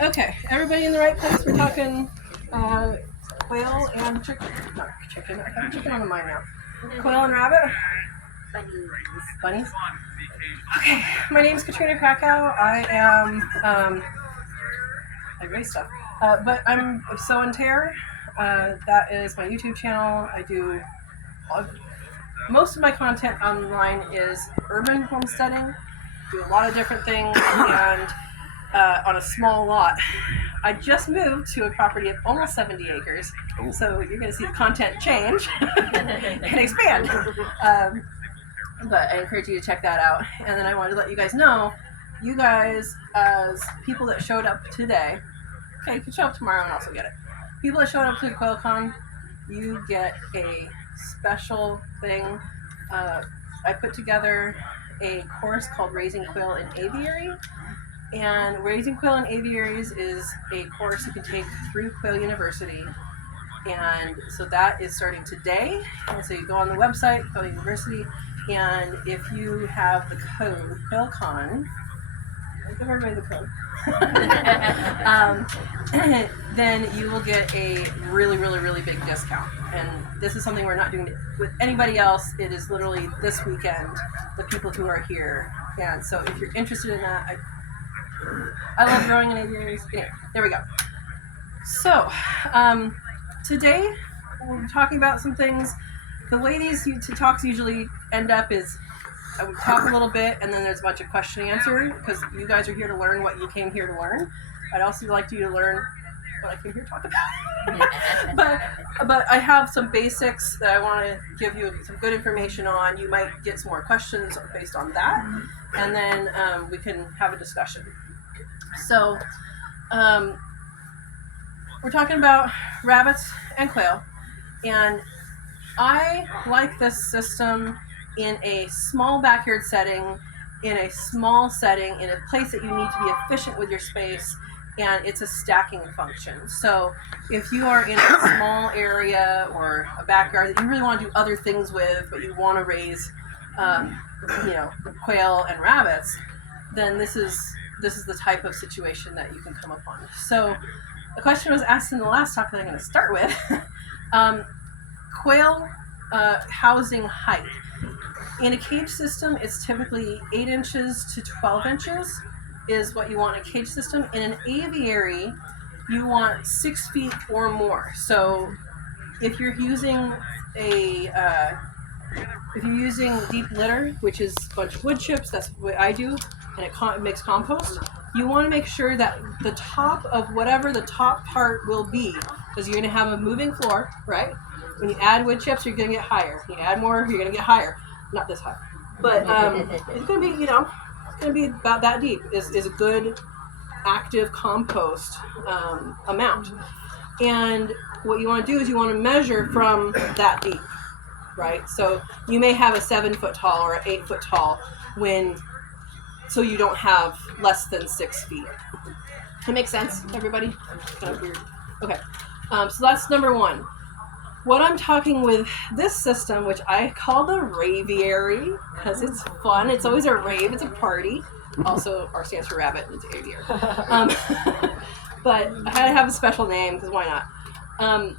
Okay, everybody in the right place. We're talking quail and chicken. Not chicken. I have chicken on the mind now. Quail and rabbit. Bunnies. Okay, my name is Katrina Krakow. I am I raise stuff, but I'm Sow and Tear. That is my YouTube channel. I do most of my content online is urban homesteading. Do a lot of different things and on a small lot. I just moved to a property of almost 70 acres, so you're going to see the content change and expand. But I encourage you to check that out. And then I wanted to let you guys know, you guys as people that showed up today, okay, you can show up tomorrow and also get it. People that showed up to the quailcon, you get a special thing. I put together a course called Raising Quail in Aviary. And Raising Quail in Aviaries is a course you can take through Quail University. And so that is starting today. And so you go on the website, Quail University, and if you have the code quailcon, I'll give everybody the code, then you will get a really, really, really big discount. And this is something we're not doing with anybody else. It is literally this weekend, the people who are here. And so if you're interested in that, I love growing in aviaries. Anyway, there we go. So, today we're talking about some things. The way these talks usually end up is I would talk a little bit and then there's a bunch of question and answer because you guys are here to learn what you came here to learn. I'd also like you to learn what I came here to talk about. but I have some basics that I want to give you some good information on. You might get some more questions based on that, and then we can have a discussion. So, we're talking about rabbits and quail, and I like this system in a small backyard setting, in a small setting, in a place that you need to be efficient with your space, and it's a stacking function. So if you are in a small area or a backyard that you really want to do other things with, but you want to raise, quail and rabbits, then this is the type of situation that you can come upon. So the question was asked in the last talk that I'm going to start with. Quail housing height. In a cage system, it's typically 8 inches to 12 inches is what you want in a cage system. In an aviary, you want 6 feet or more. So if you're using deep litter, which is a bunch of wood chips, that's what I do, and it makes compost, you want to make sure that the top of whatever the top part will be, because you're going to have a moving floor, right? When you add wood chips, you're going to get higher. You add more, you're going to get higher. Not this high, but it's going to be, it's going to be about that deep. Is a good active compost amount. And what you want to do is you want to measure from that deep, right? So you may have a 7-foot tall or an 8-foot tall so you don't have less than 6 feet. That makes sense, everybody? Kind of weird. Okay, so that's number one. What I'm talking with this system, which I call the raviary, because it's fun. It's always a rave. It's a party. Also, R stands for rabbit, and it's aviary. But I had to have a special name, because why not?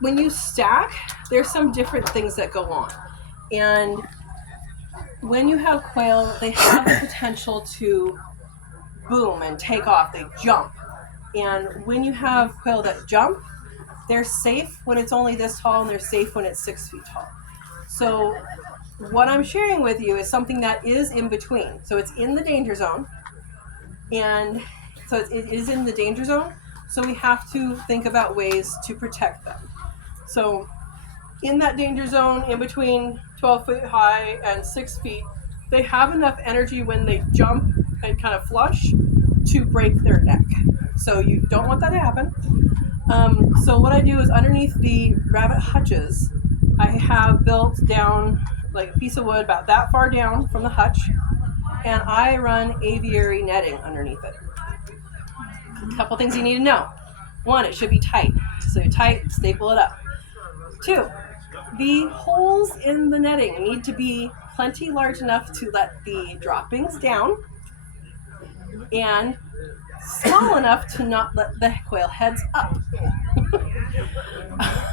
When you stack, there's some different things that go on. And when you have quail, they have the potential to boom and take off. They jump. And when you have quail that jump, they're safe when it's only this tall, and they're safe when it's 6 feet tall. So what I'm sharing with you is something that is in between. So it's in the danger zone, and so it is in the danger zone. So we have to think about ways to protect them. So in that danger zone, in between 12 feet high and 6 feet, they have enough energy when they jump and kind of flush to break their neck. So you don't want that to happen. So what I do is underneath the rabbit hutches, I have built down like a piece of wood about that far down from the hutch, and I run aviary netting underneath it. A couple things you need to know. One, it should be tight. So you're tight, staple it up. 2, the holes in the netting need to be plenty large enough to let the droppings down, and small enough to not let the quail heads up.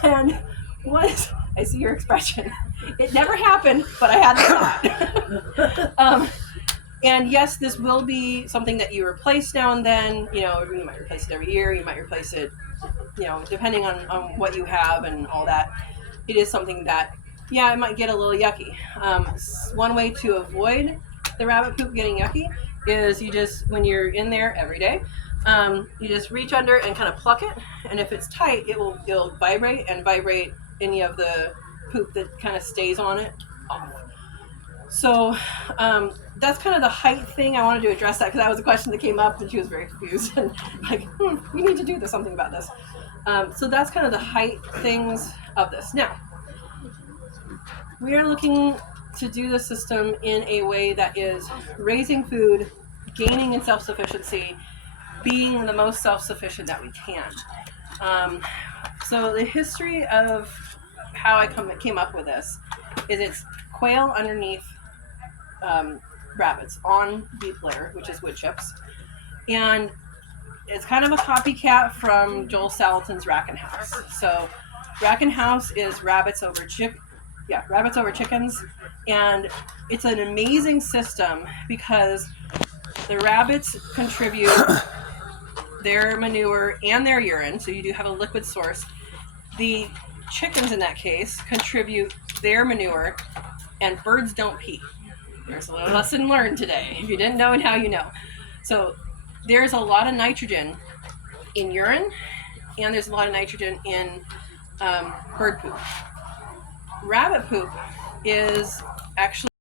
And what, I see your expression. It never happened, but I had the thought. And yes, this will be something that you replace now and then. You know, you might replace it every year. You might replace it, you know, depending on what you have and all that. It is something that, yeah, it might get a little yucky. One way to avoid the rabbit poop getting yucky is you just, when you're in there every day, you just reach under and kind of pluck it. And if it's tight, it'll vibrate and vibrate any of the poop that kind of stays on it off. So that's kind of the height thing. I wanted to address that because that was a question that came up and she was very confused and like, we need to do something about this. So that's kind of the height things of this. Now, we are looking to do the system in a way that is raising food, gaining in self-sufficiency, being the most self-sufficient that we can. So the history of how I came up with this is it's quail underneath rabbits on beef litter, which is wood chips, and it's kind of a copycat from Joel Salatin's Rack and House. So Rack and House is rabbits over chickens, and it's an amazing system because the rabbits contribute their manure and their urine, so you do have a liquid source. The chickens in that case contribute their manure, and birds don't pee. There's a little lesson learned today. If you didn't know, now you know. So there's a lot of nitrogen in urine, and there's a lot of nitrogen in bird poop. Rabbit poop is actually